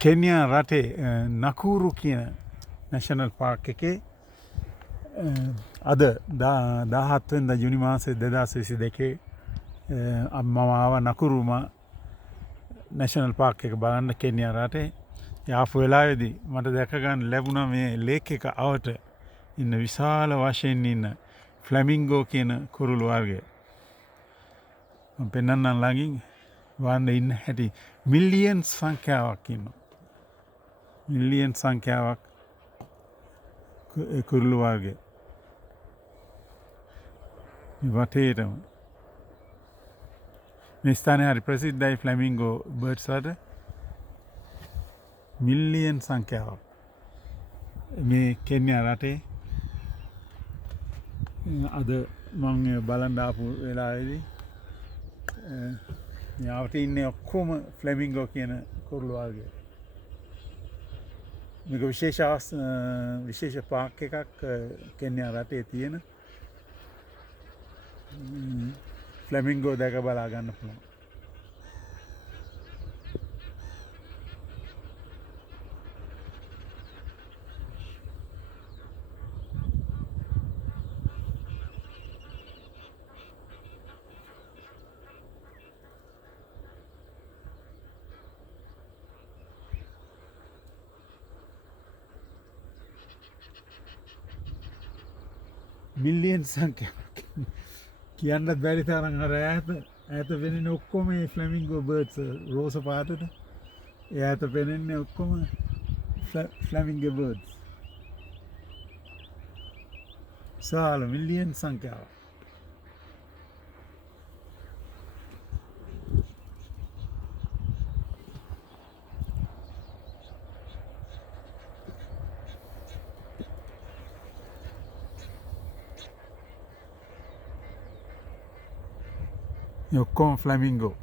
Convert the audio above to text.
කෙනියා රටේ නකූරු කියන national park එකේ අද 17 වෙනිදා ජුනි මාසේ 2022 මම ආවා නකුරුම නැෂනල් පාර්ක් එක බලන්න කෙනියා රටේ. ආපු වෙලාවේදී මට දැක ගන්න ලැබුණා මේ ලේක් එක අවට ඉන්න විශාල වශයෙන් ඉන්න ෆ්ලැමින්ගෝ කියන කුරුළු වර්ගය. මම පෙන්වන්නම් ළඟින් වන්න ඉන්න හැටි මිලියන් සංඛ්‍යාවක් ඉන්නවා. මිලියන් සංඛ්‍යාවක් කුරුළු වර්ගය. වටේටම මේ ස්ථානයේ හරි ප්‍රසිද්ධයි ෆ්ලැමින්ගෝ බර්ඩ්ස් වලට. මිලියන් සංඛ්‍යාවක් මේ කෙන්යා රටේ අද මම බලන්න ආපු වෙලාවේදී යාවට ඉන්නේ ඔක්කොම ෆ්ලැමින්ගෝ කියන කුරුළු වර්ගය. මේක විශේෂ පාර්ක් එකක් කෙන්යා රටේ තියෙන. ෆ්ලැමින්ගෝ දැක බලා ගන්න පුළුවන්. මිලියන් සංඛ්‍යාවක් කියන්නත් බැරි තරම් අර ඈත පෙනෙන ඔක්කොම මේ ෆ්ලැමින්ගෝ බර්ඩ්ස් රෝස පාටට ඈත පෙනෙන්නේ ඔක්කොම ෆ්ලැමින්ගෝ බර්ඩ්ස්. විශාල මිලියන් සංඛ්‍යාවක්. ඔක්කොම ෆ්ලැමින්ගෝ.